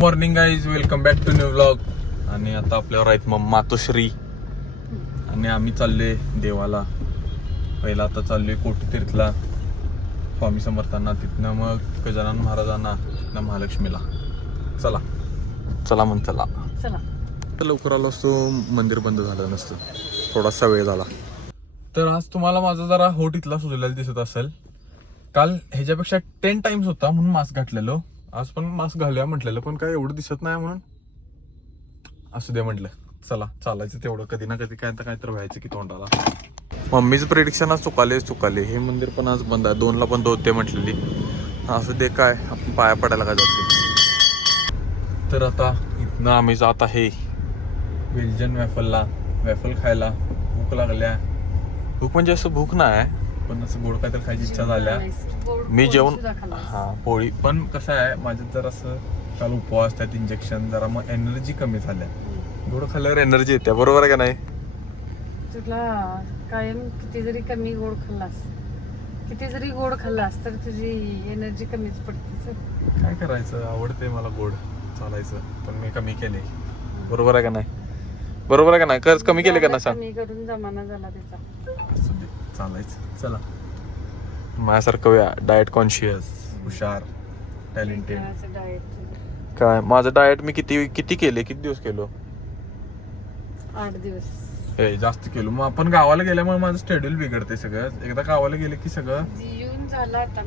Morning guys, welcome back to new vlog. आणि आता आपल्यावर आहेत मग मातोश्री आणि आम्ही चाललोय देवाला. पहिला आता चाललोय कोटीतीर्थला स्वामी समर्थांना, तिथनं मग गजानन महाराजांना, तिथनं महालक्ष्मीला. चला चला मग चला चला. तर लवकर आलो असतो, मंदिर बंद झालं नसतं, थोडासा वेळ झाला. तर आज तुम्हाला माझा जरा होट इथला सुजलेला दिसत असेल. काल ह्याच्यापेक्षा 10 टाइम्स होता म्हणून मास्क घातलेलो. आज पण मास्क घालूया म्हटलेलं, पण काय एवढं दिसत नाही म्हणून असू दे म्हटलं. चला चालायचं तेवढं, कधी ना कधी काय तर व्हायचं की तोंडाला. मम्मीचं प्रेडिक्शन आज चुकाले. हे मंदिर पण आज बंद आहे. 2ला बंद होते म्हटलेली. असू दे, काय आपण पाया पडायला काय जाते. तर आता इथनं आम्ही जात आहे बेल्जियन वॅफल खायला. भूक लागल्या. भूक म्हणजे असं भूक नाही, पण असं गोड काय तर खायची इच्छा झाल्या. मी जेवण पोळी. पण कसं आहे, माझ्यात जर असं काल उपवास, त्यात इंजेक्शन, जरा मग एनर्जी कमी झाल्या. गोड खाल्ल्यावर एनर्जी येते, बरोबर आहे का नाही? तुला कायम किती जरी गोड खाल्लास तर तुझी एनर्जी कमीच पडते. काय करायचं, आवडते मला गोड चालायचं, पण मी कमी केले. बरोबर आहे का नाही? बरोबर आहे का नाही? कर्ज कमी केले का ना सांग? कमी करून जमाना झाला त्याचा. असू दे, चालायचं. चला, माझ्यासारखं डाएट कॉन्शियस, हुशार, टॅलेंटेड. काय माझं डाएट मी किती दिवस केलो? 8 दिवस. हे जास्त केलो. मग आपण गावाला गेल्यामुळे माझं शेड्यूल बिघडते सगळं. एकदा गावाला गेले की सगळं येऊन झाला आता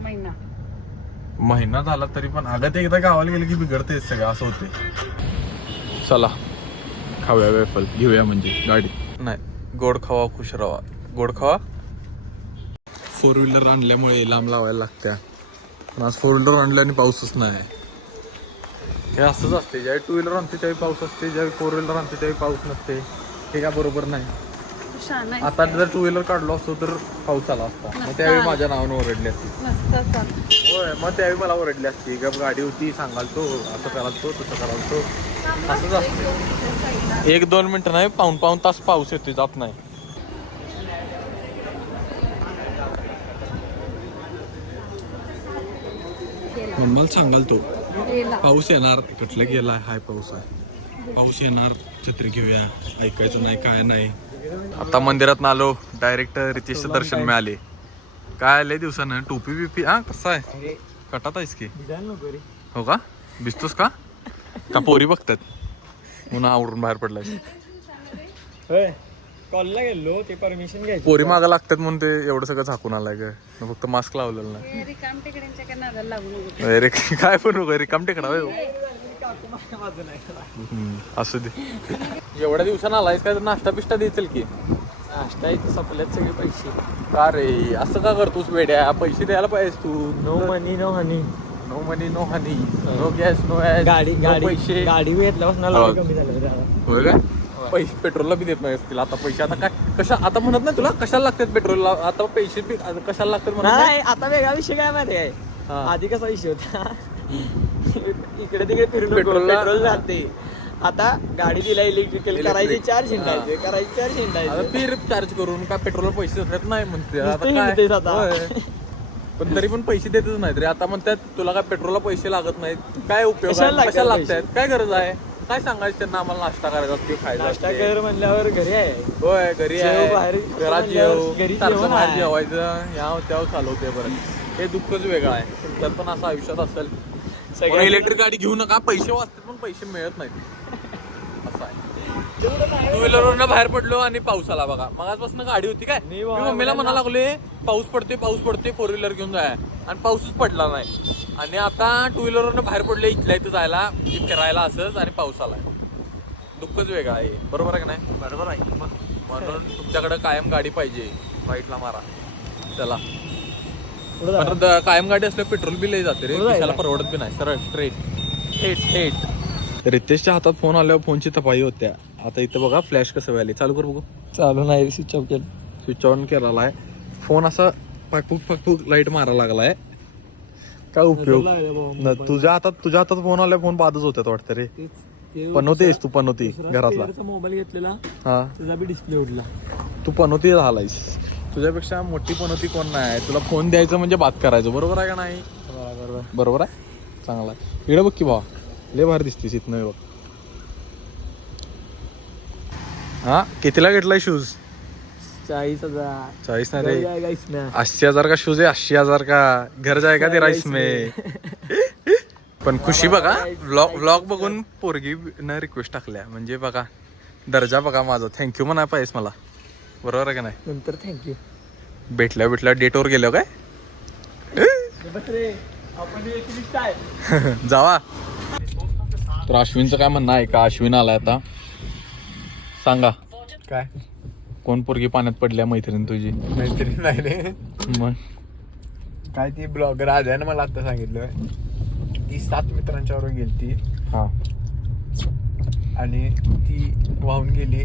महिना झाला तरी पण अगं ते एकदा गावाला गेले की बिघडते सगळं, असं होते. चला खाऊया वेफल, घेऊया म्हणजे गाडी नाही. गोड खावा खुश राहा. गोड खावा. 4 व्हीलर आणल्यामुळे लांब लावायला लागत्या. पण आज 4 व्हीलर आणलं आणि पाऊसच नाही. हे असंच असते, ज्यावेळी 2 व्हीलर आणते त्यावेळी पाऊस असते, ज्यावेळी 4 व्हीलर आणते त्यावेळी पाऊस नसते. हे काय बरोबर नाही. आता जर 2 व्हीलर काढलो असतो तर पाऊस आला असता, मग त्यावेळी माझ्या नावानं ओरडली असती. होय, मग त्यावेळी मला ओरडली असती. गप गाडी होती, सांगालतो, असं करालतो, तसं करालतो. असंच असतं. 1-2 मिनिटं नाही, पाऊण तास पाऊस येतोय, जात नाही. मला सांगाल तो पाऊस येणार, कुठलं गेला, हाय पाऊस आहे, पाऊस येणार, छत्री घेऊया, ऐकायचं नाही काय नाही. आता मंदिरात आलो, डायरेक्ट रितेशचं दर्शन मिळाले. काय आले दिवसानं, टोपी बिपी. हा, कसं आहे, कटात आहेस की? हो का, भिजतोस का? पोरी बघतात म्हणून आवडून बाहेर पडलाय. कॉलला गेलो, ते परमिशन घ्यायची. पोरी मागा लागतात म्हणून ते एवढं सगळं झाकून आलाय का? फक्त मास्क लावलेलं नाही. अरे काय पण रिकाम टेकडा असू दे. एवढ्या दिवसानं आलायस काय तर नाश्ता बिष्टा द्यायचं की? नाश्ता इथे संपल्यात सगळे पैसे. का रे असं का करतोस वेड्या? पैसे द्यायला पाहिजेस तू. नो मनी नो हनी. नो मनी नो हनी, नो गॅस नो ऍस, गाडी पैसे. गाडी घेतल्यापासून कमी झालं. होय काय? पैसे पेट्रोलला बी देत नाही असतील आता पैसे. आता काय कशा आता म्हणत नाही तुला कशाला लागतात पेट्रोलला? आता पैसे कशाला लागतात म्हणत नाही. आता वेगळा विषय काय माहिती आहे? आधी कसा विषय होता, इकडे तिकडे फिरून पेट्रोल जाते. आता गाडी दिला इलेक्ट्रिकल, करायचे चार्ज हिंडायचे. फिर चार्ज करून काय पेट्रोलला पैसे देत नाही म्हणते. पण तरी पण पैसे देतच नाहीत रे. आता म्हणतात तुला काय पेट्रोलला पैसे लागत नाहीत, काय उपयोग, कशाला लागतात, काय गरज आहे? काय सांगायचं त्यांना? आम्हाला नाश्ता करायचा असतो, खायचा. नाश्ता कर म्हणल्यावर घरी आहे. होय, घरी आहे, घरात घरी बाहेर जेवायचं, याव त्याव चालवते. बरं, हे दुःखच वेगळं आहे. तर पण असं आयुष्यात असेल. सगळं इलेक्ट्रिक गाडी घेऊ नका, पैसे वाचतात पण पैसे मिळत नाहीत, असं आहे. 2 व्हीलरवरनं बाहेर पडलो आणि पाऊस आला बघा. मगाचपासून गाडी होती काय, मी मम्मीला म्हणा लागले पाऊस पडते 4 व्हीलर घेऊन जाय, आणि पाऊसच पडला नाही. आणि आता 2 व्हीलरवरनं बाहेर पडले इथल्या इथं जायला, फिरायला असंच, आणि पाऊस आलाय. दुःखच वेगळं आहे. बरोबर आहे का नाही? बरोबर आहे. म्हणून तुमच्याकडे कायम गाडी पाहिजे, वाईटला मारा. चला, कायम गाडी असल्यावर पेट्रोल बी लय जाते रे, त्याला परवडत बी नाही. सरळ स्ट्रेट. रितेशच्या हातात फोन आल्यावर फोनची तपाई होत्या. आता इथं बघा फ्लॅश कसं व्हायला. चालू कर बघू. चालू नाही, स्विच ऑफ केलं. स्विच ऑन केलेला आहे. फोन असा फकफूक लाईट मारा लागलाय. काय उपयोग? तुझ्या हातात फोन आल्या, फोन बादच होत्यात वाटतं रे. पनवतेस तू, पनवती घरातला मोबाईल घेतलेला, हा, तुझा बी डिस्प्ले उडला. तू पनवती झालायस. तुझ्यापेक्षा मोठी पनवती कोण नाही. तुला फोन द्यायचं म्हणजे बात करायचं. बरोबर आहे का नाही? बरोबर आहे. चांगला आहे. इकडे बघ की भावा, लय भारी दिसतीस इथनं बघ. हा कितीला घेतलाय शूज? 40,000. 40 ना रे, गाइस ना 80,000 का शूज आहे. 80,000 का घर जाएगा ते राईस में. पण खुशी बघा, व्लॉग बघून पोरगी न रिक्वेस्ट टाकल्या म्हणजे बघा दर्जा बघा माझा. थँक्यू म्हणा पाहिजे मला, बरोबर आहे का नाही? नंतर थँक्यू. भेटल्या डेटवर गेलो काय आपण एकनिष्ठ आहे. जावा. तर अश्विनचं काय म्हणणं आहे का? अश्विन आलाय आता, सांगा काय कोण पोरगी पाण्यात पडल्या मैत्रीण तुझी? मैत्रीण नाही रे, मग काय ती ब्लॉगर आद्यानं मला आता सांगितलं ती 7 मित्रांच्या बरोबर गेलती हा आणि ती वाहून गेली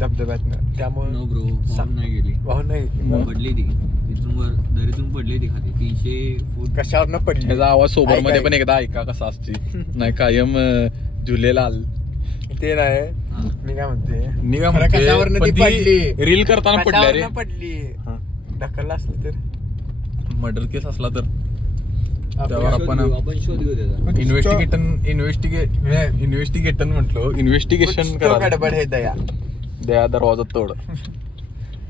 धबधब्यातनं. त्यामुळे नो ब्रो, वाहून नाही गेली, वाहून नाही पडली ती इथून वर दरीतून पडली ती खाली 300 फूट. कशावरनं पडली. त्याचा आवाज सोबर ऐक, मध्ये ऐक. पण एकदा ऐका कसा असते. नाही कायम झुलेलाल. ते नाही, मी काय म्हणते मी काय खरं म्हणते, कशावरनं पण ती पडली. ती रील करताना पडल्या रे. कशावरनं पडली. हा. ढकलला असलं तर मर्डर केस असला तर आपण त्यावर आपण शोध घेऊ त्याचा. इन्व्हेस्टिगेटन म्हटलो, इन्व्हेस्टिगेशन कुछ तो करा. गडबड है दया. द्या दरवाजा तोड.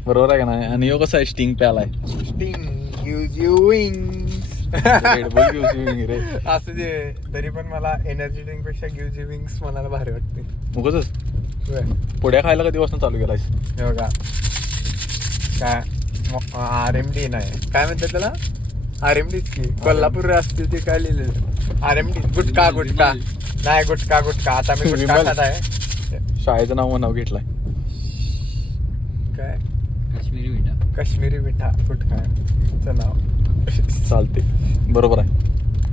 बरोबर आहे का नाही? आणि यो कसा आहे स्टिंग प्यालाय. Sting gives you wings. Red Bull gives you wings रे. असं दे, तरी पण मला एनर्जी ड्रिंक पेक्षा गिव्ह यू विंग्स म्हणायला भारी वाटते. उगाचच होय. पुढ्या खायला कधीपासून चालू केलायस? हे बघा काय RMD नाही, काय म्हणतात त्याला? RMDच की कोल्हापूर असते ते काय लिहिलेलं? RMD गुटखा नाही, गुटखा आता मी गुटखा विमल. खात आहे. शाळेचं नाव घेतलाय. काय काश्मीरी मिठा. काश्मीरी मिठा गुटखा नाव. चालते, बरोबर आहे.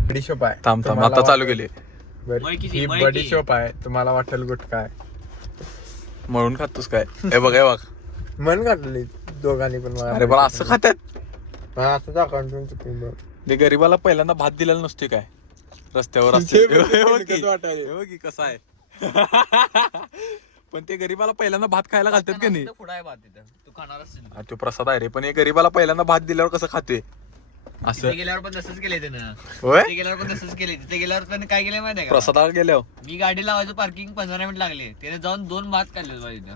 बडीशोप आहे. थांब तुम्हाला आता चालू वाटेल- केली. बरं, वळखी ही वळखी. बडीशोप आहे, तुम्हाला वाटेल गुटखा आहे म्हणून खातोस काय? हे बघ हे बघ. म्हणून घातली दोघांनी पण मला. अरे पण असं खात्यात. मला असंच अकाउंट ते गरीबाला पहिल्यांदा भात दिलेला नसते काय रस्त्यावर ते असते. बघ, हे बघ कसं की. वाटायलंय. हे बघ की कसं आहे. पण ते गरीबाला पहिल्यांदा भात खायला घालतात का नाही? पुढं आहे भात तिथं, तू खाणार असेल. हा, तो प्रसाद आहे रे. पण हे गरीबाला पहिल्यांदा भात दिल्यावर कसं खाते असं? तिथे गेल्यावर पण तसंच केलंय त्यानं. होय. तिथे गेल्यावर पण तसंच केलंय. तिथे गेल्यावर त्याने काय केलंय माहिती आहे का? प्रसादाला गेल्यावर मी गाडी लावायचं पार्किंग 15 मिनिट लागले, त्याने जाऊन 2 भात काढले पाहिजे.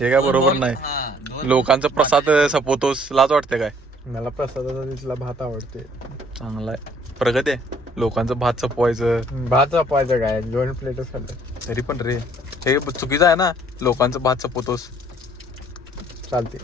हे काय बरोबर नाही. लोकांचा प्रसाद सपोतोस, लाज वाटते काय? मला प्रसादाचा तिथला भात आवडते. चांगला आहे, प्रगत आहे. लोकांचं भात सपवायचं भात वापायचं काय, 2 प्लेटच खाल्लं तरी पण रे हे चुकीचं आहे ना. लोकांचं भात सपवतोस. चालते.